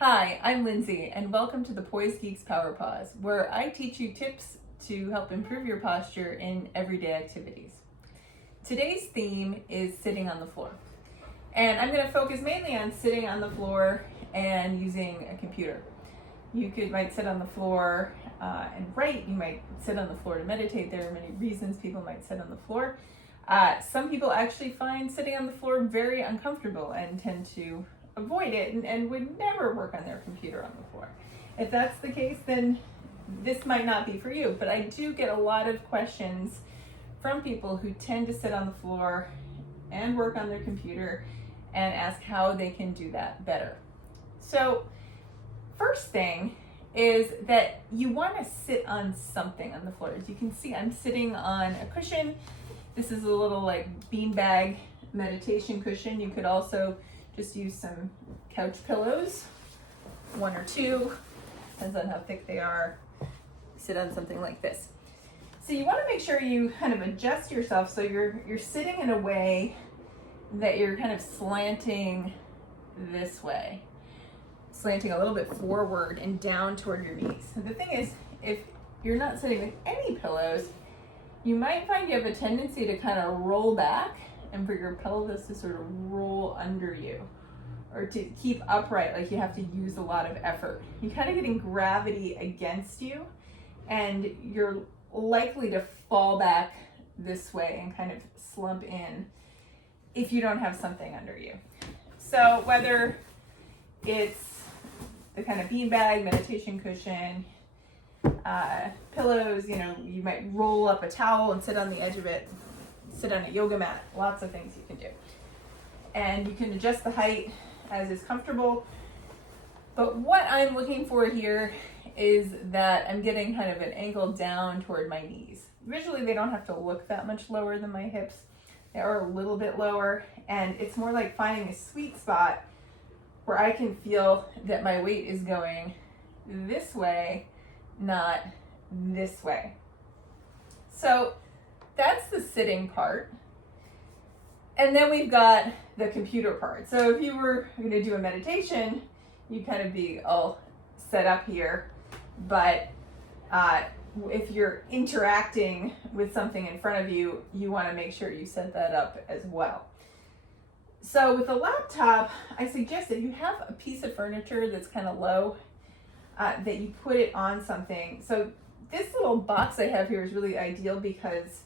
Hi, I'm Lindsay, and welcome to the Poise Geeks Power Pause, where I teach you tips to help improve your posture in everyday activities. Today's theme is sitting on the floor, and I'm going to focus mainly on sitting on the floor and using a computer. You might sit on the floor and write. You might sit on the floor to meditate. There are many reasons people might sit on the floor. Some people actually find sitting on the floor very uncomfortable and tend to avoid it and would never work on their computer on the floor. If that's the case, then this might not be for you. But I do get a lot of questions from people who tend to sit on the floor and work on their computer and ask how they can do that better. So first thing is that you want to sit on something on the floor. As you can see, I'm sitting on a cushion. This is a little like beanbag meditation cushion. You could also just use some couch pillows, one or two, depends on how thick they are. Sit on something like this. So you want to make sure you kind of adjust yourself so you're sitting in a way that you're kind of slanting this way, slanting a little bit forward and down toward your knees. And the thing is, if you're not sitting with any pillows, you might find you have a tendency to kind of roll back and for your pelvis to sort of roll under you, or to keep upright, like you have to use a lot of effort. You're kind of getting gravity against you, and you're likely to fall back this way and kind of slump in if you don't have something under you. So whether it's the kind of beanbag, meditation cushion, pillows, you might roll up a towel and sit on the edge of it, sit on a yoga mat, lots of things you can do. And you can adjust the height as is comfortable. But what I'm looking for here is that I'm getting kind of an angle down toward my knees. Visually, they don't have to look that much lower than my hips. They are a little bit lower, and it's more like finding a sweet spot where I can feel that my weight is going this way, not this way. So that's the sitting part. And then we've got the computer part. So if you were going to do a meditation, you'd kind of be all set up here. But if you're interacting with something in front of you, you want to make sure you set that up as well. So with a laptop, I suggest that you have a piece of furniture that's kind of low, that you put it on something. So this little box I have here is really ideal because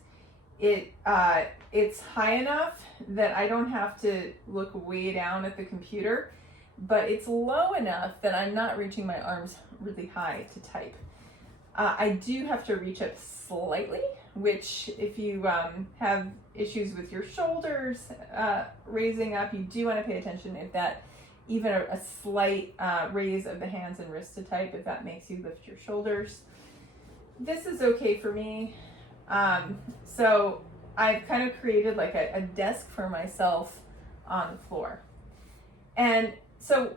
it's high enough that I don't have to look way down at the computer, but it's low enough that I'm not reaching my arms really high to type. I do have to reach up slightly, which if you have issues with your shoulders raising up, you do want to pay attention if that, even a slight raise of the hands and wrists to type, if that makes you lift your shoulders. This is okay for me. So I've kind of created like a desk for myself on the floor. And so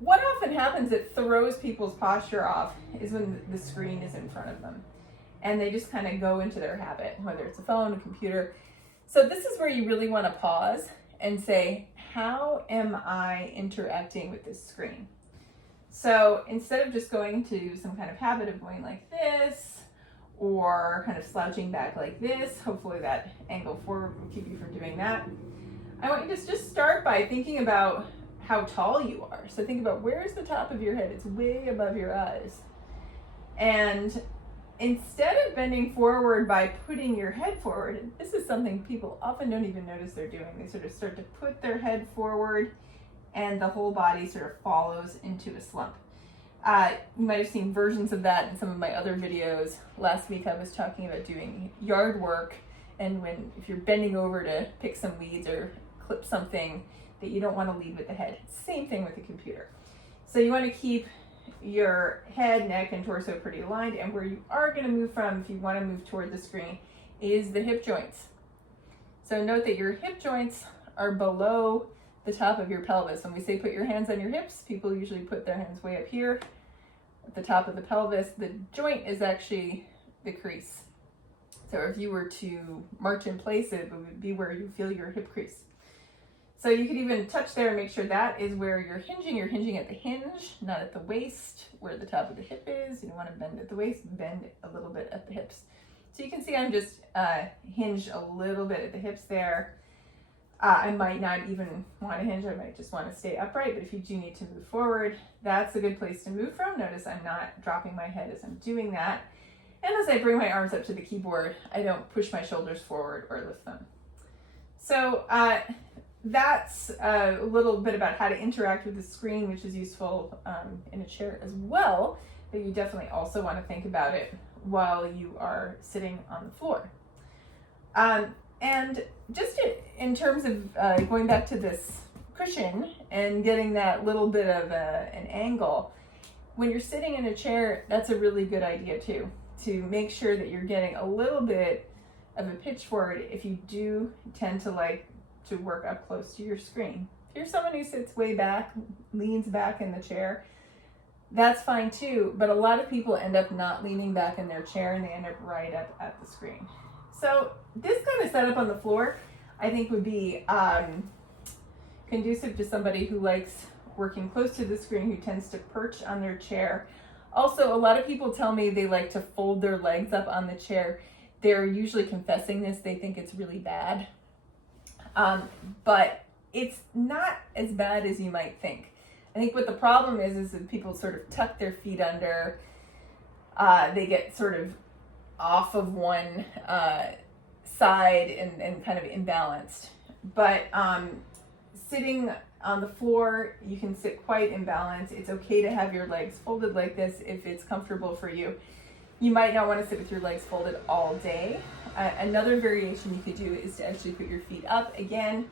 what often happens that throws people's posture off is when the screen is in front of them and they just kind of go into their habit, whether it's a phone, a computer. So this is where you really want to pause and say, how am I interacting with this screen? So instead of just going to some kind of habit of going like this, or kind of slouching back like this, hopefully that angle forward will keep you from doing that. I want you to just start by thinking about how tall you are. So think about, where's the top of your head? It's way above your eyes. And instead of bending forward by putting your head forward, this is something people often don't even notice they're doing. They sort of start to put their head forward and the whole body sort of follows into a slump. You might have seen versions of that in some of my other videos. Last week I was talking about doing yard work, and if you're bending over to pick some weeds or clip something, that you don't want to lead with the head. Same thing with the computer. So you want to keep your head, neck, and torso pretty aligned, and where you are going to move from, if you want to move toward the screen, is the hip joints. So note that your hip joints are below the top of your pelvis. When we say put your hands on your hips, people usually put their hands way up here at the top of the pelvis. The joint is actually the crease. So if you were to march in place, it would be where you feel your hip crease. So you could even touch there and make sure that is where you're hinging. You're hinging at the hinge, not at the waist, where the top of the hip is. You don't want to bend at the waist, bend a little bit at the hips. So you can see I'm just hinged a little bit at the hips there. I might not even want to hinge, I might just want to stay upright, but if you do need to move forward, that's a good place to move from. Notice I'm not dropping my head as I'm doing that. And as I bring my arms up to the keyboard, I don't push my shoulders forward or lift them. So that's a little bit about how to interact with the screen, which is useful in a chair as well, but you definitely also want to think about it while you are sitting on the floor. And just in terms of going back to this cushion and getting that little bit of an angle, when you're sitting in a chair, that's a really good idea too, to make sure that you're getting a little bit of a pitch forward if you do tend to like to work up close to your screen. If you're someone who sits way back, leans back in the chair, that's fine too, but a lot of people end up not leaning back in their chair and they end up right up at the screen. So this kind of setup on the floor, I think would be conducive to somebody who likes working close to the screen, who tends to perch on their chair. Also, a lot of people tell me they like to fold their legs up on the chair. They're usually confessing this, they think it's really bad. But it's not as bad as you might think. I think what the problem is that people sort of tuck their feet under, they get sort of off of one side and kind of imbalanced. But sitting on the floor, you can sit quite imbalanced. It's okay to have your legs folded like this if it's comfortable for you. You might not want to sit with your legs folded all day. Another variation you could do is to actually put your feet up. Again,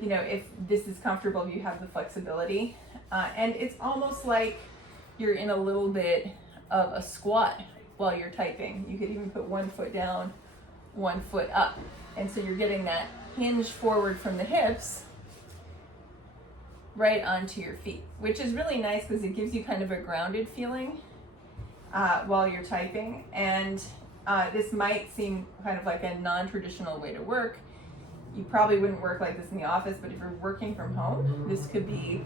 you know, if this is comfortable, you have the flexibility. And it's almost like you're in a little bit of a squat while you're typing. You could even put one foot down, one foot up. And so you're getting that hinge forward from the hips right onto your feet, which is really nice because it gives you kind of a grounded feeling while you're typing. And this might seem kind of like a non-traditional way to work. You probably wouldn't work like this in the office, but if you're working from home, this could be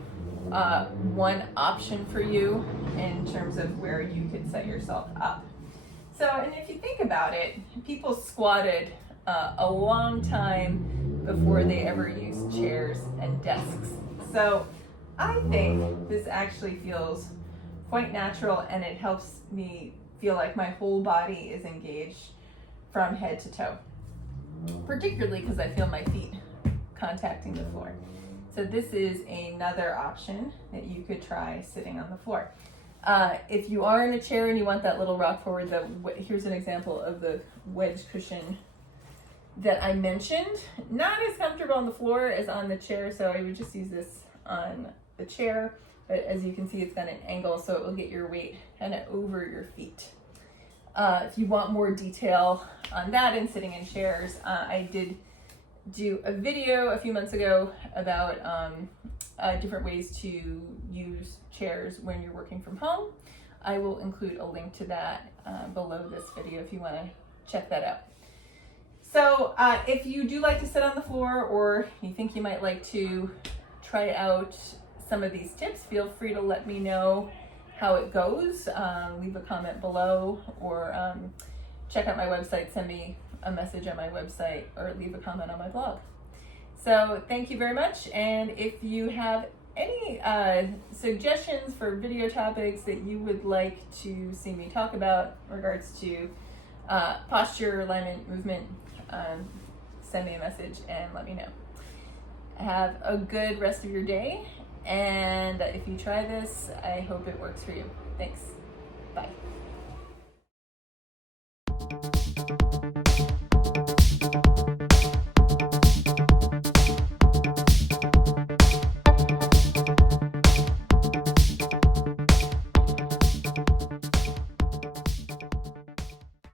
one option for you in terms of where you could set yourself up. So, and if you think about it, people squatted a long time before they ever used chairs and desks. So I think this actually feels quite natural, and it helps me feel like my whole body is engaged from head to toe, particularly because I feel my feet contacting the floor. So this is another option that you could try sitting on the floor. If you are in a chair and you want that little rock forward, here's an example of the wedge cushion that I mentioned. Not as comfortable on the floor as on the chair, so I would just use this on the chair. But as you can see, it's got an angle, so it will get your weight kind of over your feet. If you want more detail on that and sitting in chairs, I did do a video a few months ago about different ways to use chairs when you're working from home. I will include a link to that below this video if you want to check that out. So if you do like to sit on the floor, or you think you might like to try out some of these tips, feel free to let me know how it goes. Leave a comment below, or check out my website, send me a message on my website, or leave a comment on my blog. So thank you very much, and if you have any suggestions for video topics that you would like to see me talk about in regards to posture, alignment, movement, send me a message and let me know. Have a good rest of your day, and if you try this, I hope it works for you. Thanks. Bye.